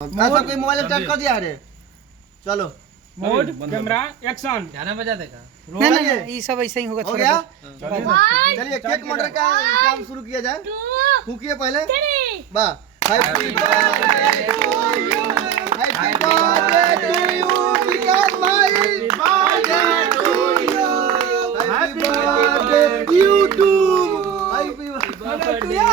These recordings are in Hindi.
सबके मोबाइल स्टार्ट कर दिया रे। चलो मोड कैमरा एक्शन। गाना बजा देगा। ना ना ये सब ऐसे ही होगा। हो गया। चलिए केक मर्डर का काम शुरू किया जाए। फूकिए पहले। वाह happy birthday to you, happy birthday to you Vikas भाई, birthday to you, happy birthday YouTube, happy birthday.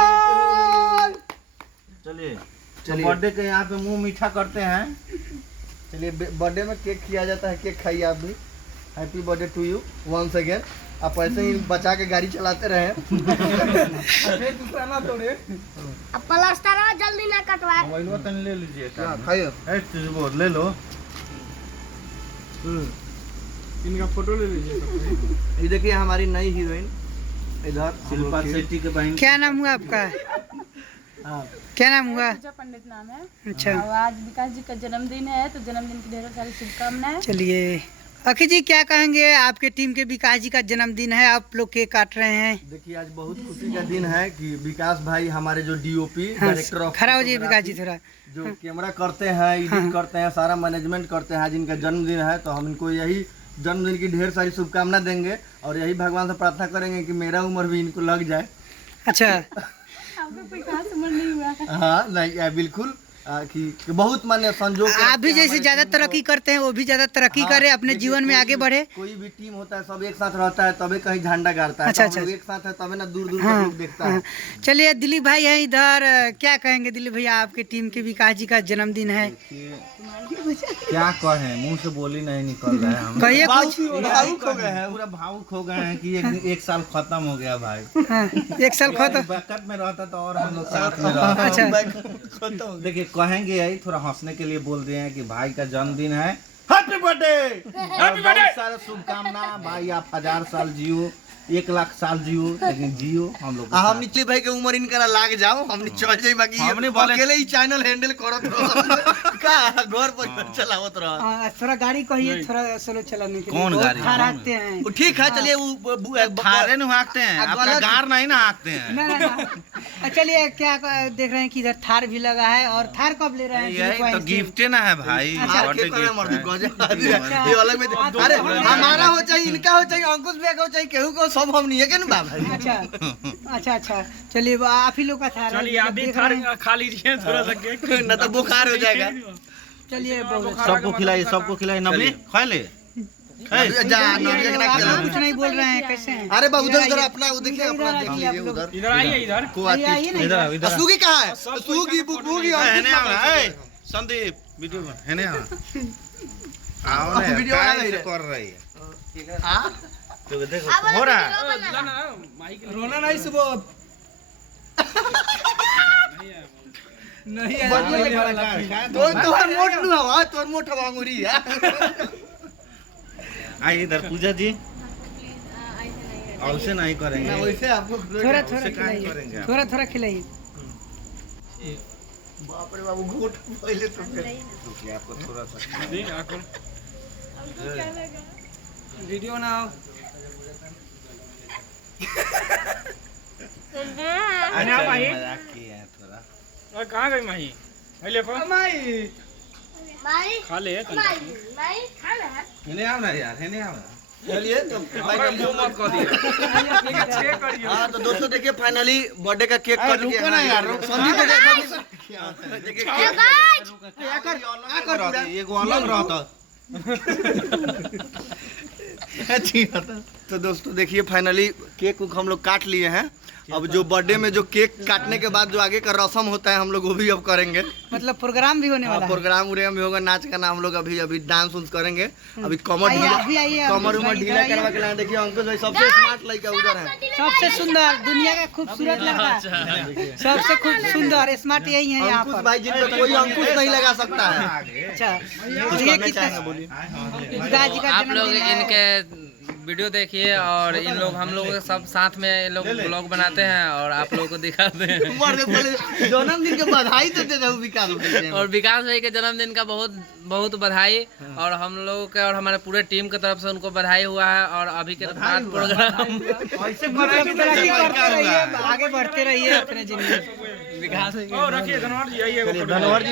चलिए बर्थडे के यहाँ पे मुंह मीठा करते हैं। चलिए बर्थडे में केक खिया जाता है, केक खाइए आप भी। Happy birthday to you once again. आप ऐसे ही बचा के गाड़ी चलाते रहे। दूसरा ना तोड़े। अब प्लास्टर जल्दी ना कटवाए। मोबाइल तन ले लीजिए। खाइए। ले लो। इनका फोटो ले लीजिए। ये देखिए हमारी नई हीरोइन इधर शिल्पा शेट्टी के बहन। क्या नाम हुआ आपका? क्या नाम हुआ? पूजा पंडित नाम है। अच्छा, और आज विकास जी का जन्मदिन है, तो जन्मदिन की ढेरों सारी शुभकामनाएं। चलिए अखिल जी क्या कहेंगे? आपके टीम के विकास जी का जन्मदिन है, आप लोग केक काट रहे हैं। देखिए आज बहुत खुशी का दिन है कि विकास भाई हमारे जो डीओपी डायरेक्टर ऑफ खड़ा हो जाइए विकास जी थोड़ा। जो कैमरा करते हैं, एडिट करते हैं, सारा मैनेजमेंट करते हैं, जिनका जन्मदिन है, तो हम इनको यही जन्मदिन की ढेर सारी शुभकामना देंगे और यही भगवान से प्रार्थना करेंगे कि मेरा उम्र भी इनको लग जाए। अच्छा आपको कोई खास उम्र नहीं हुआ। हाँ नहीं बिल्कुल कि बहुत मान्य संजोग। आप भी जैसे ज्यादा तरक्की करते हैं वो भी ज्यादा तरक्की करे, अपने जीवन में आगे बढ़े। कोई भी टीम होता है सब एक साथ रहता है तभी कहीं झंडा गाड़ता है। अच्छा, तो हम अच्छा, लोग एक साथ है तभी ना दूर दूर तक हाँ, लोग देखता है। चलिए दिलीप भाई है इधर, क्या कहेंगे दिलीप भैया? आपके टीम के विकास जी का जन्मदिन है। क्या कहें, मुंह से बोली नहीं निकल रहा है। हम कहिए कुछ। भावुक हो गए हैं। पूरा भावुक हो गए हैं कि एक साल खत्म हो गया भाई। हाँ, एक साल खत्म। बैकअप में रहता तो और हम लोग साथ में रहते। अच्छा देखिए कहेंगे यही, थोड़ा हंसने के लिए बोल दिए हैं कि भाई का जन्मदिन है, हैप्पी बर्थडे। बहुत सारा शुभकामना भाई, आप 1000 साल जियो, 1 लाख साल जियो, लेकिन जियो हम लोग। हम निचले भाई के उम्र इनका लाग जाओ, हमने चल जाई बाकी हमने बोले अकेले ही चैनल हैंडल करत रहो। का घर पर चलावत रहो। थोड़ा गाड़ी कहिए, थोड़ा स्लो चलाने के लिए। कौन गाड़ी? हराते हैं। वो ठीक है। चलिए वो थारे नहीं हाँकते हैं, अपना गार नहीं ना हाँकते हैं। ना ना ना। चलिए क्या देख रहे हैं कि इधर थार भी लगा है, और थार कब ले रहे हैं? यही तो गिफ्ट ना है भाई। birthday gift है। ये अलग में अरे हमारा हो चाहे इनका हो चाहे अंकुश भैया का हो चाहे केहू को, सब हम नहीं है के ना भाई। अच्छा अच्छा अच्छा, चलिए आप ही लोग का थार है। चलिए आप भी खा लीजिए थोड़ा सा केक, न तो बुखार हो जाएगा। चलिए बहुत सबको खिलाइए, सबको खिलाइए। नबली खा ले। जा नरिया के ना आप खिलाओ। कुछ नहीं बोल रहे हैं, कैसे हैं? अरे बाबू उधर उधर अपना वो देखिए, अपना देख लीजिए उधर। इधर आइए इधर। को आइए, आइए ना इधर। इधर सुगी कहाँ है? सुगी बुगी हेने आवला। ए संदीप वीडियो बन हेने आ। आओ ना, वीडियो बना रही है। कर रही है। हां तो देखो हो रहा है। रोना नहीं सुबोध। नहीं तोर मोट नु हवा, तोर मोट हवा अंगूरी है। आइए इधर पूजा जी। ऐसे नहीं करेंगे। ना वैसे आपको थोड़ा थोड़ा उससे काहे खिलाइए, करेंगे आप? थोड़ा थोड़ा खिलाइए। बाप रे बाबू घोट पहले तो रुकिए, आपको थोड़ा सा वीडियो ना ना भाई। मजाक किए हैं थोड़ा। और कहाँ गई माही? पहले को माई खा ले। माई माई खाना है। हेने आओ ना यार, हेने आओ ना। चलिए तो हमारा मुंह मत कर दिए। चेक करिए। हां तो दोस्तों देखिए फाइनली बर्थडे का केक कट गया। रुको ना यार, रुको। संदीप देखिए केक एगो अलग रहता। तो दोस्तों देखिए फाइनली केक हम लोग काट लिए हैं। अब जो बर्थडे में जो केक काटने के बाद जो आगे का रस्म होता है हम लोग वो भी अब करेंगे। मतलब प्रोग्राम भी होने वाला है। प्रोग्राम उग्राम भी होगा, नाच का नाम लोग अभी डांस उन्स करेंगे। अभी कमर आइए, आप भी आइए, कमर उमर अंकुश भाई ढीला इधर करवा के लाए। देखिए अंकुश भाई सबसे स्मार्ट लड़का उधर है। सबसे सुंदर, दुनिया का खूबसूरत लड़का, सबसे खूब सुंदर स्मार्ट यही है यहाँ अंकुश पर। भाई जिनको कोई अंकुश नहीं लगा सकता है। अच्छा कुछ देखिए करना चाहेंगे कितना बोलिए। विकास जी का आप लोग जन्मदिन है। इनके वीडियो देखिए, और इन लोग हम लोग सब साथ में ये लोग ब्लॉग बनाते हैं और आप लोगों को दिखाते हैं। जन्मदिन के बधाई तो दे दो विकास भाई। और विकास भाई के जन्मदिन का बहुत बहुत बधाई, और हम लोग के और हमारे पूरे टीम की तरफ से उनको बधाई हुआ है। और अभी के बाद प्रोग्राम ऐसे तरक्की करते रहिए, आगे बढ़ते रहिए अपने जिंदगी। विकास रखिए धन्यवाद जी। आइए धन्यवाद।